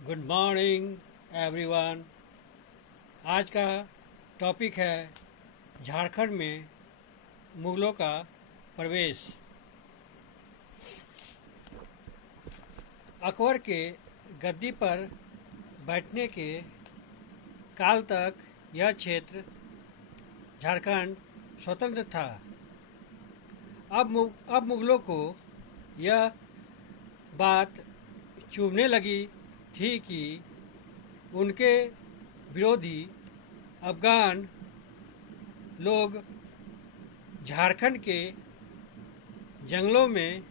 Good morning everyone. आज का topic है झारखंड में मुगलों का प्रवेश। अकबर के गद्दी पर बैठने के काल तक यह क्षेत्र झारखंड स्वतंत्र था। अब मुगलों को यह बात चुभने लगी थी कि उनके विरोधी अफगान लोग झारखंड के जंगलों में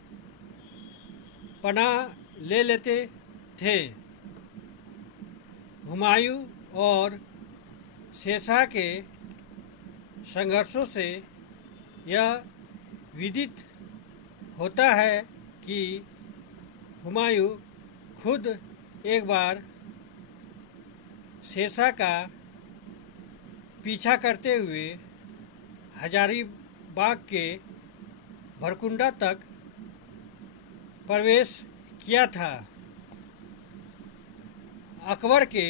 पनाह ले लेते थे। हुमायूं और शेरशाह के संघर्षों से यह विदित होता है कि हुमायूं खुद एक बार शेरशाह का पीछा करते हुए हजारीबाग के भरकुंडा तक प्रवेश किया था। अकबर के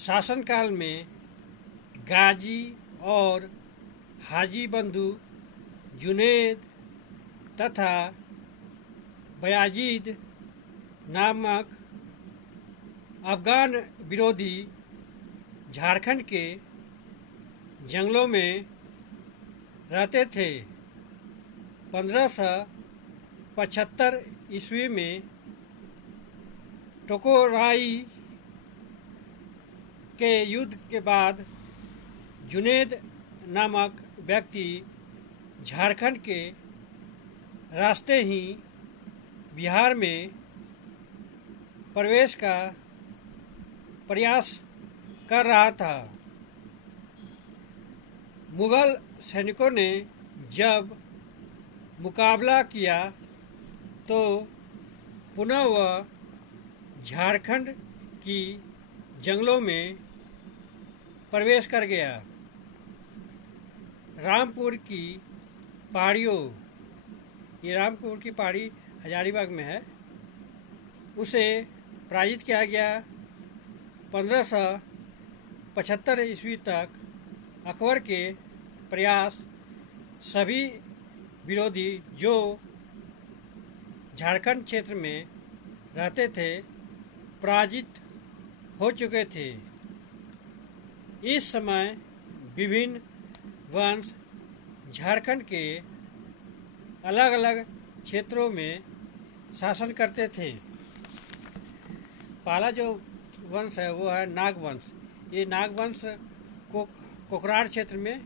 शासनकाल में गाजी और हाजी बंधु जुनैद तथा बयाजीद नामक अफगान विरोधी झारखंड के जंगलों में रहते थे। 1575 ईस्वी में टोकोराई के युद्ध के बाद जुनैद नामक व्यक्ति झारखंड के रास्ते ही बिहार में प्रवेश का प्रयास कर रहा था। मुगल सैनिकों ने जब मुकाबला किया तो पुनः वह झारखंड की जंगलों में प्रवेश कर गया। रामपुर की पहाड़ियों, ये रामपुर की पहाड़ी हजारीबाग में है, उसे पराजित किया गया। 1575 ईस्वी तक अकबर के प्रयास सभी विरोधी जो झारखंड क्षेत्र में रहते थे पराजित हो चुके थे। इस समय विभिन्न वंश झारखंड के अलग अलग क्षेत्रों में शासन करते थे। पहला जो वंश है वो है नाग वंश। ये नाग वंश कोकरार क्षेत्र में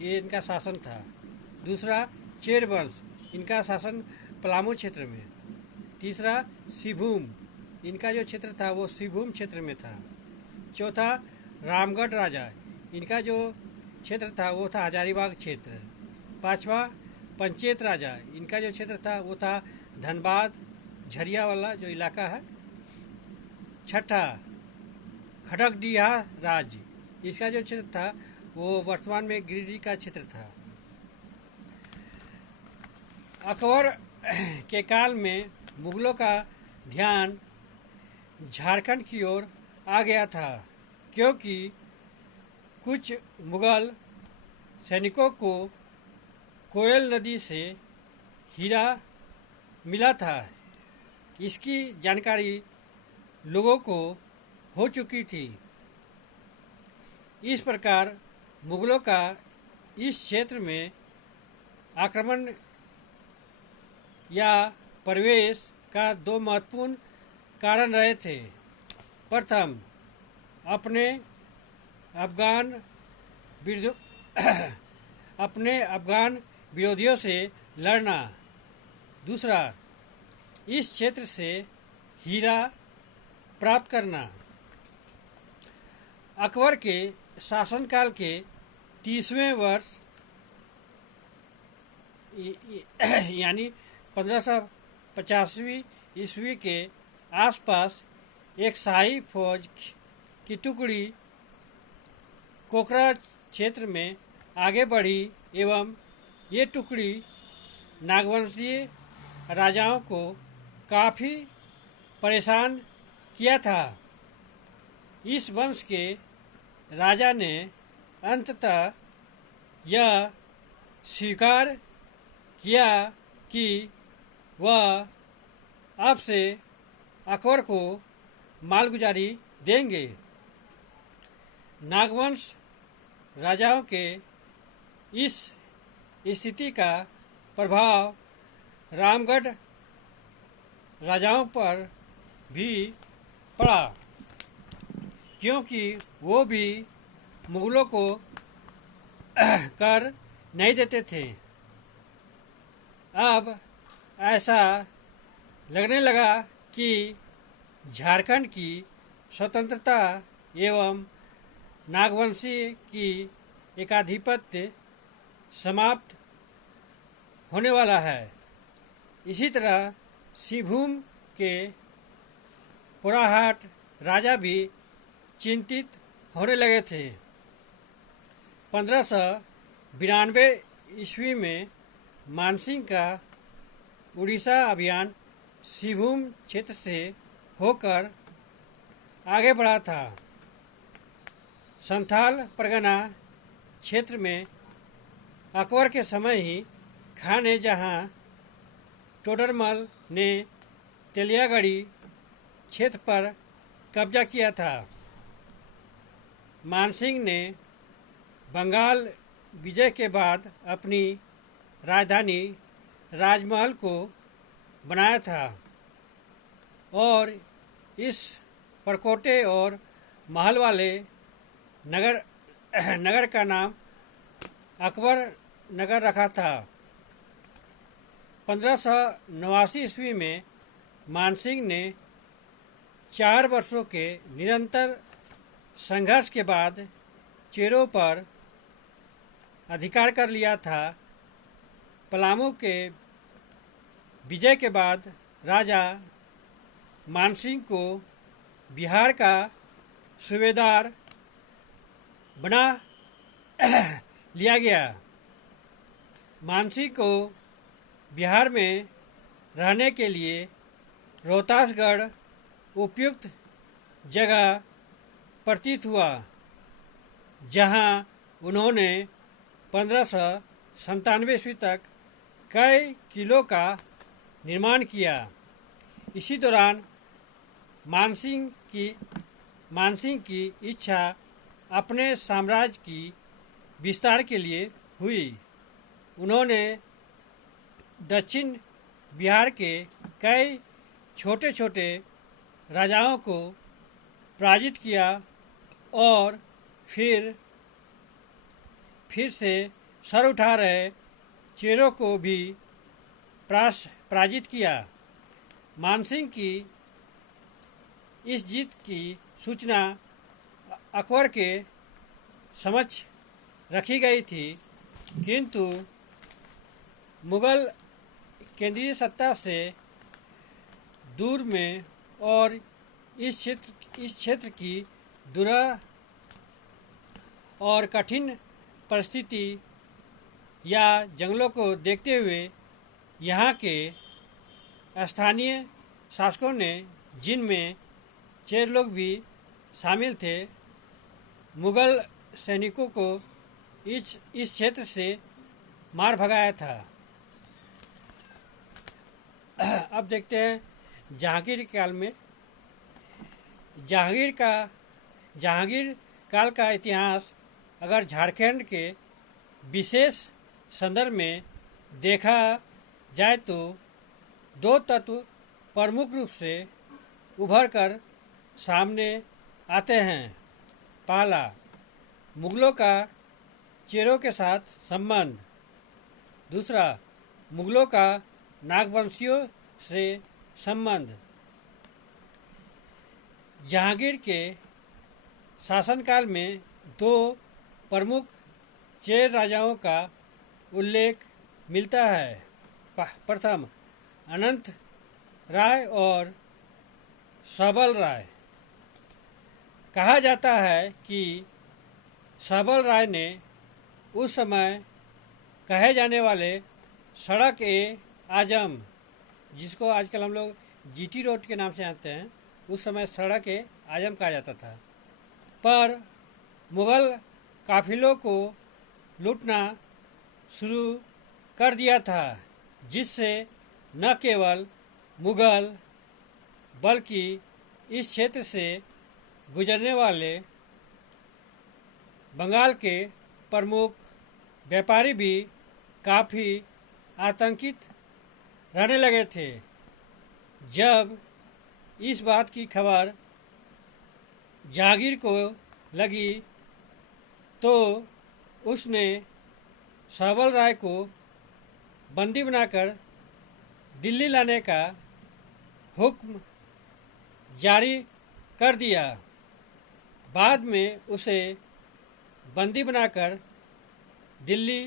ये इनका शासन था। दूसरा चेर वंश, इनका शासन पलामू क्षेत्र में। तीसरा सिभूम, इनका जो क्षेत्र था वो सिभूम क्षेत्र में था। चौथा रामगढ़ राजा, इनका जो क्षेत्र था वो था हजारीबाग क्षेत्र। पांचवा पंचेत राजा, इनका जो क्षेत्र था वो था धनबाद झरिया वाला जो इलाका है। छठा खड़गडिहा राज्य, इसका जो क्षेत्र था वो वर्तमान में गिरिडीह का क्षेत्र था। अकबर के काल में मुगलों का ध्यान झारखंड की ओर आ गया था, क्योंकि कुछ मुगल सैनिकों को कोयल नदी से हीरा मिला था। इसकी जानकारी लोगों को हो चुकी थी। इस प्रकार मुगलों का इस क्षेत्र में आक्रमण या प्रवेश का दो महत्वपूर्ण कारण रहे थे। प्रथम, अपने अफगान विरोधियों से लड़ना। दूसरा, इस क्षेत्र से हीरा प्राप्त करना। अकबर के शासनकाल के 30वें वर्ष यानी 1585 ईस्वी के आसपास एक शाही फौज की टुकड़ी कोकरा क्षेत्र में आगे बढ़ी एवं ये टुकड़ी नागवंशीय राजाओं को काफ़ी परेशान किया था। इस वंश के राजा ने अंततः यह स्वीकार किया कि वह अब से अकबर को मालगुजारी देंगे। नागवंश राजाओं के इस स्थिति का प्रभाव रामगढ़ राजाओं पर भी पड़ा, क्योंकि वो भी मुगलों को कर नहीं देते थे। अब ऐसा लगने लगा कि झारखंड की स्वतंत्रता एवं नागवंशी की एकाधिपत्य समाप्त होने वाला है। इसी तरह सिंहभूम के पोराहाट राजा भी चिंतित होने लगे थे। 1592 ईस्वी में मानसिंह का उड़ीसा अभियान सिंहभूम क्षेत्र से होकर आगे बढ़ा था। संथाल परगना क्षेत्र में अकबर के समय ही खान ने जहां टोडरमल ने तेलियागढ़ी क्षेत्र पर कब्जा किया था, मानसिंह ने बंगाल विजय के बाद अपनी राजधानी राजमहल को बनाया था और इस परकोटे और महल वाले नगर का नाम अकबर नगर रखा था। 1589 ईस्वी में मानसिंह ने 4 वर्षों के निरंतर संघर्ष के बाद चेरों पर अधिकार कर लिया था। पलामू के विजय के बाद राजा मानसिंह को बिहार का सूबेदार बना लिया गया। मानसिंह को बिहार में रहने के लिए रोहतासगढ़ उपयुक्त जगह प्रतीत हुआ, जहां उन्होंने 1597 ईस्वी तक कई किलों का निर्माण किया। इसी दौरान मानसिंह की इच्छा अपने साम्राज्य की विस्तार के लिए हुई। उन्होंने दक्षिण बिहार के कई छोटे छोटे राजाओं को पराजित किया और फिर से सर उठा रहे चेरों को भी पराजित किया। मानसिंह की इस जीत की सूचना अकबर के समक्ष रखी गई थी, किंतु मुगल केंद्रीय सत्ता से दूर में और इस क्षेत्र की दुर्गम और कठिन परिस्थिति या जंगलों को देखते हुए यहाँ के स्थानीय शासकों ने, जिनमें चेर लोग भी शामिल थे, मुगल सैनिकों को इस क्षेत्र से मार भगाया था। अब देखते हैं जहांगीर काल में। जहांगीर काल का इतिहास अगर झारखंड के विशेष संदर्भ में देखा जाए तो 2 तत्व प्रमुख रूप से उभर कर सामने आते हैं। पहला, मुगलों का चेरों के साथ संबंध। दूसरा, मुगलों का नागवंशियों से संबंध। जहांगीर के शासनकाल में 2 प्रमुख चेर राजाओं का उल्लेख मिलता है। प्रथम, अनंत राय और सबल राय। कहा जाता है कि सबल राय ने उस समय कहे जाने वाले सड़क ए आजम, जिसको आजकल हम लोग जीटी रोड के नाम से जानते हैं, उस समय सड़क आजम कहा जाता था, पर मुग़ल काफिलों को लूटना शुरू कर दिया था, जिससे न केवल मुग़ल बल्कि इस क्षेत्र से गुजरने वाले बंगाल के प्रमुख व्यापारी भी काफ़ी आतंकित रहने लगे थे। जब इस बात की खबर जहांगीर को लगी तो उसने सहबल राय को बंदी बनाकर दिल्ली लाने का हुक्म जारी कर दिया। बाद में उसे बंदी बनाकर दिल्ली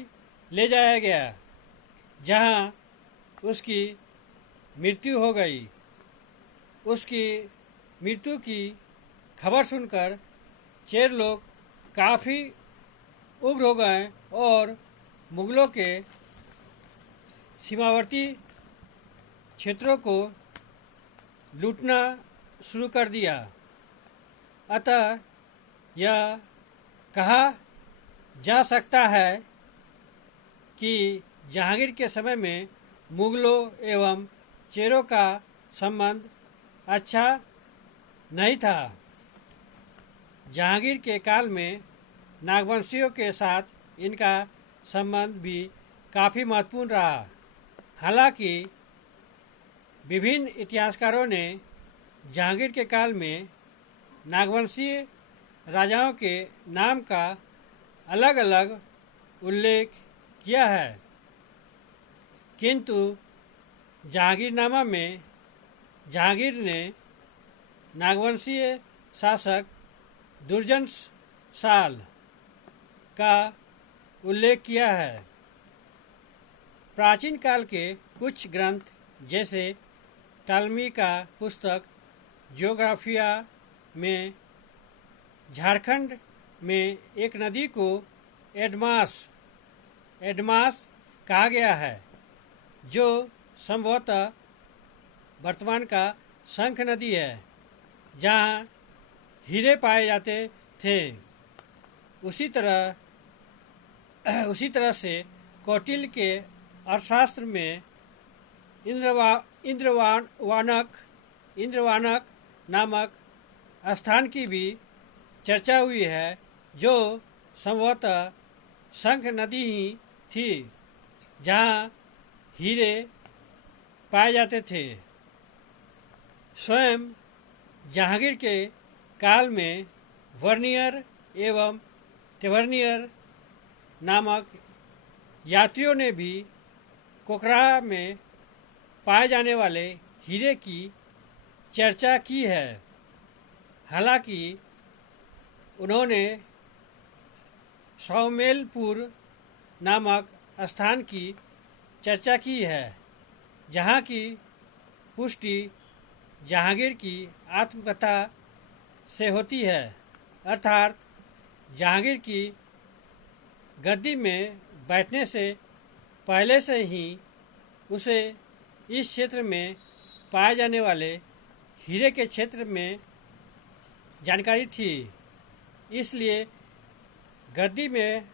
ले जाया गया, जहां उसकी मृत्यु हो गई। उसकी मृत्यु की खबर सुनकर चेर लोग काफ़ी उग्र हो गए और मुग़लों के सीमावर्ती क्षेत्रों को लूटना शुरू कर दिया। अतः यह कहा जा सकता है कि जहांगीर के समय में मुग़लों एवं चेरों का संबंध अच्छा नहीं था। जहांगीर के काल में नागवंशियों के साथ इनका संबंध भी काफ़ी महत्वपूर्ण रहा। हालांकि विभिन्न इतिहासकारों ने जहांगीर के काल में नागवंशीय राजाओं के नाम का अलग अलग उल्लेख किया है, किंतु जहांगीरनामा में जहांगीर ने नागवंशीय शासक दुर्जन साल का उल्लेख किया है। प्राचीन काल के कुछ ग्रंथ जैसे टालमी का पुस्तक ज्योग्राफिया में झारखंड में एक नदी को एडमास कहा गया है, जो संभवतः वर्तमान का शंख नदी है, जहाँ हीरे पाए जाते थे। उसी तरह से कौटिल्य के अर्थशास्त्र में इंद्रवानक नामक स्थान की भी चर्चा हुई है, जो संभवतः शंख नदी ही थी, जहाँ हीरे पाए जाते थे। स्वयं जहांगीर के काल में वर्नियर एवं तेवर्नियर नामक यात्रियों ने भी कोकरा में पाए जाने वाले हीरे की चर्चा की है। हालांकि उन्होंने सौमेलपुर नामक स्थान की चर्चा की है, जहाँ की पुष्टि जहांगीर की आत्मकथा से होती है, अर्थात जहांगीर की गद्दी में बैठने से पहले से ही उसे इस क्षेत्र में पाए जाने वाले हीरे के क्षेत्र में जानकारी थी। इसलिए गद्दी में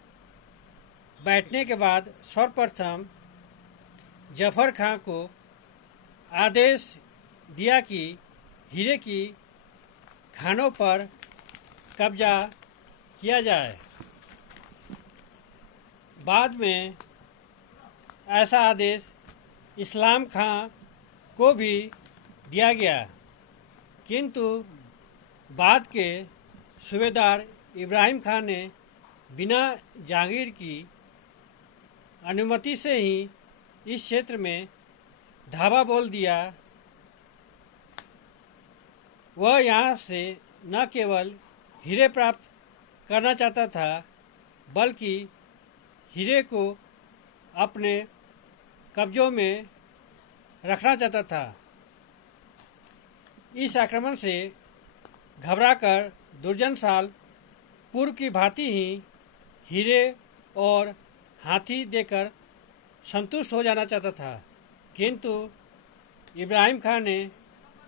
बैठने के बाद सर्वप्रथम जफर खां को आदेश दिया कि हीरे की खानों पर कब्जा किया जाए। बाद में ऐसा आदेश इस्लाम खां को भी दिया गया, किंतु बाद के सूबेदार इब्राहिम खान ने बिना जहांगीर की अनुमति से ही इस क्षेत्र में धावा बोल दिया। वह यहाँ से न केवल हीरे प्राप्त करना चाहता था, बल्कि हीरे को अपने कब्जों में रखना चाहता था। इस आक्रमण से घबराकर दुर्जन साल पूर्व की भांति ही हीरे और हाथी देकर संतुष्ट हो जाना चाहता था, किंतु इब्राहिम खान ने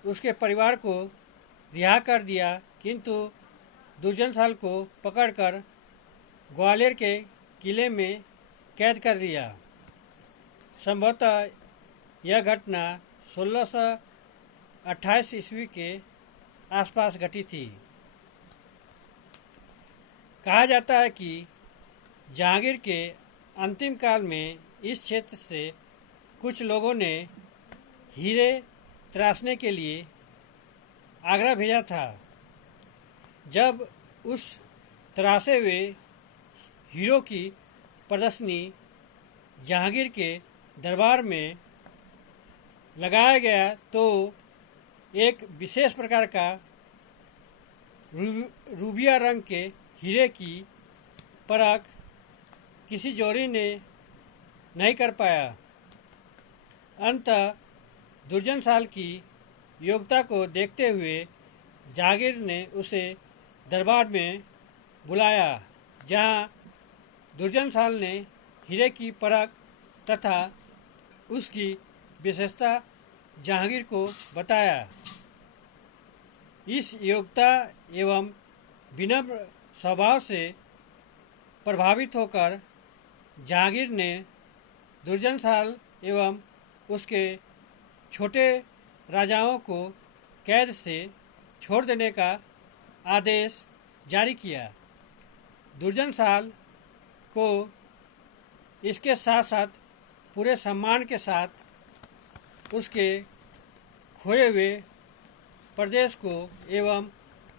उसके परिवार को रिहा कर दिया, किंतु दुर्जनशाल को पकड़कर ग्वालियर के किले में कैद कर लिया। संभवतः यह घटना 1628 ईस्वी के आसपास घटी थी। कहा जाता है कि जहांगीर के अंतिम काल में इस क्षेत्र से कुछ लोगों ने हीरे तराशने के लिए आगरा भेजा था। जब उस तराशे हुए हीरो की प्रदर्शनी जहांगीर के दरबार में लगाया गया तो एक विशेष प्रकार का रूबिया रंग के हीरे की परख किसी जोड़ी ने नहीं कर पाया। अंततः दुर्जनशाल की योग्यता को देखते हुए जहांगीर ने उसे दरबार में बुलाया, जहां दुर्जनशाल ने हीरे की परख तथा उसकी विशेषता जहांगीर को बताया। इस योग्यता एवं विनम्र स्वभाव से प्रभावित होकर जहांगीर ने दुर्जनशाल एवं उसके छोटे राजाओं को कैद से छोड़ देने का आदेश जारी किया। दुर्जनशाल को इसके साथ साथ पूरे सम्मान के साथ उसके खोए हुए प्रदेश को एवं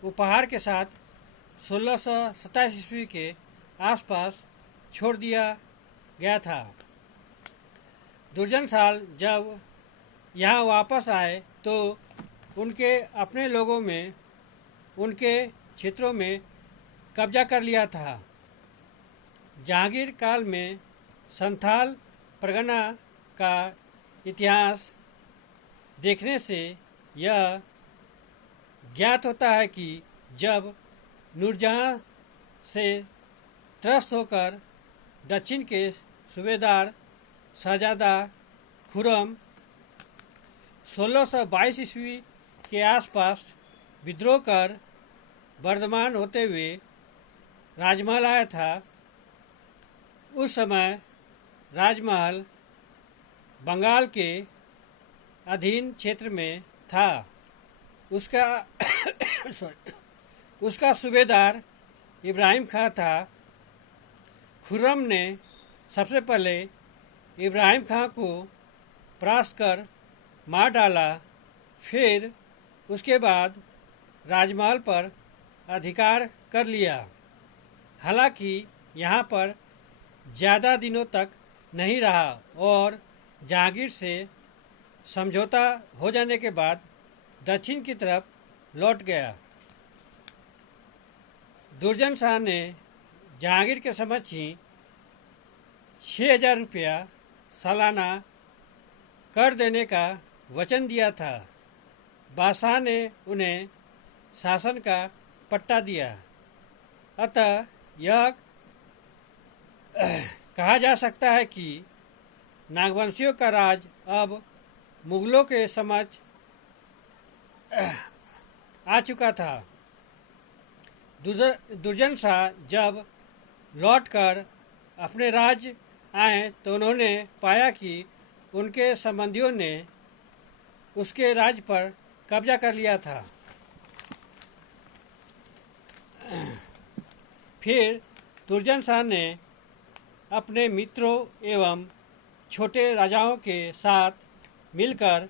उपहार के साथ 1627 ईस्वी के आसपास छोड़ दिया गया था। दुर्जनशाल जब यहाँ वापस आए तो उनके अपने लोगों में उनके क्षेत्रों में कब्जा कर लिया था। जहांगीर काल में संथाल परगना का इतिहास देखने से यह ज्ञात होता है कि जब नूरजहां से त्रस्त होकर दक्षिण के सूबेदार शहजादा खुर्रम 1622 ईस्वी के आसपास विद्रोह कर वर्धमान होते हुए राजमहल आया था, उस समय राजमहल बंगाल के अधीन क्षेत्र में था। उसका सूबेदार इब्राहिम खां था। खुर्रम ने सबसे पहले इब्राहिम खां को परास्त कर मार डाला, फिर उसके बाद राजमहल पर अधिकार कर लिया। हालांकि यहाँ पर ज़्यादा दिनों तक नहीं रहा और जहांगीर से समझौता हो जाने के बाद दक्षिण की तरफ लौट गया। दुर्जनशाह ने जहांगीर के समक्ष ही 6000 रुपया सालाना कर देने का वचन दिया था। बादशाह ने उन्हें शासन का पट्टा दिया। अतः यह कहा जा सकता है कि नागवंशियों का राज अब मुगलों के समक्ष आ चुका था। दुर्जनशाह जब लौटकर अपने राज्य आए तो उन्होंने पाया कि उनके संबंधियों ने उसके राज्य पर कब्जा कर लिया था। फिर दुर्जनशाह ने अपने मित्रों एवं छोटे राजाओं के साथ मिलकर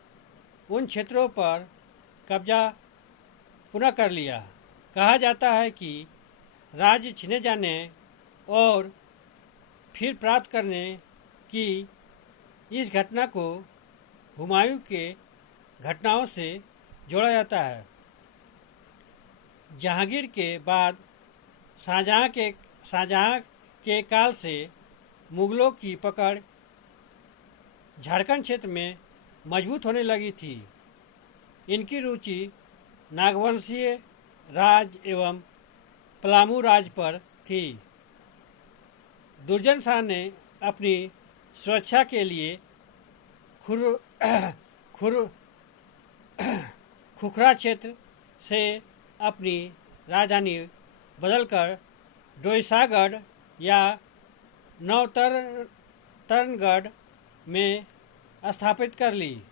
उन क्षेत्रों पर कब्जा पुनः कर लिया। कहा जाता है कि राज्य छीने जाने और फिर प्राप्त करने की इस घटना को हुमायूं के घटनाओं से जोड़ा जाता है। जहांगीर के बाद शाहजहां के काल से मुगलों की पकड़ झारखंड क्षेत्र में मजबूत होने लगी थी। इनकी रुचि नागवंशीय राज एवं पलामू राज पर थी। दुर्जनशाह ने अपनी सुरक्षा के लिए खुखरा क्षेत्र से अपनी राजधानी बदलकर डोईसागढ़ या नवतरणगढ़ में स्थापित कर ली।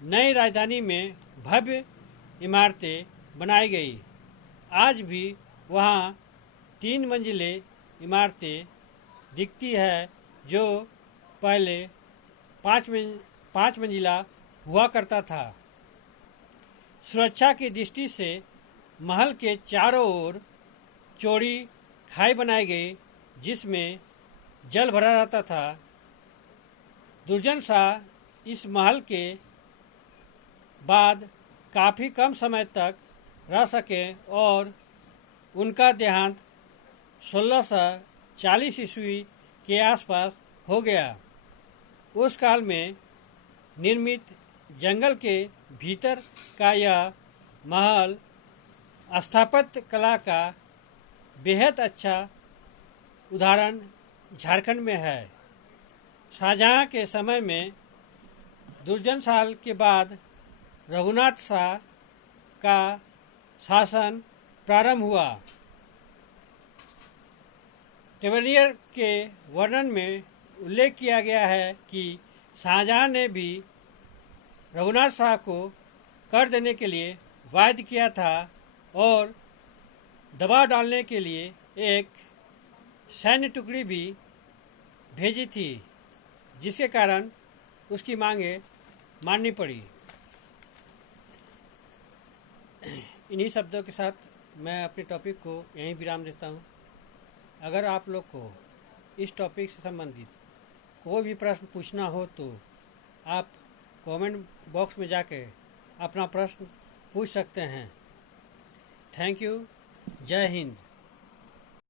नई राजधानी में भव्य इमारतें बनाई गई। आज भी वहाँ 3 मंजिले इमारतें दिखती है जो पहले 5 मंजिला हुआ करता था। सुरक्षा की दृष्टि से महल के चारों ओर चौड़ी खाई बनाई गई जिसमें जल भरा रहता था। दुर्जन शाह इस महल के बाद काफ़ी कम समय तक रह सके और उनका देहांत 1640 ईस्वी के आसपास हो गया। उस काल में निर्मित जंगल के भीतर का यह महल स्थापत्य कला का बेहद अच्छा उदाहरण झारखंड में है। शाहजहां के समय में दुर्जन शाह के बाद रघुनाथ शाह का शासन प्रारंभ हुआ। टेवरियर के वर्णन में उल्लेख किया गया है कि शाहजहां ने भी रघुनाथ शाह को कर देने के लिए वायदा किया था और दबाव डालने के लिए एक सैन्य टुकड़ी भी भेजी थी, जिसके कारण उसकी मांगें माननी पड़ी। इन्हीं शब्दों के साथ मैं अपने टॉपिक को यहीं विराम देता हूँ। अगर आप लोग को इस टॉपिक से संबंधित कोई भी प्रश्न पूछना हो तो आप कमेंट बॉक्स में जाके अपना प्रश्न पूछ सकते हैं। Thank you. जय हिंद।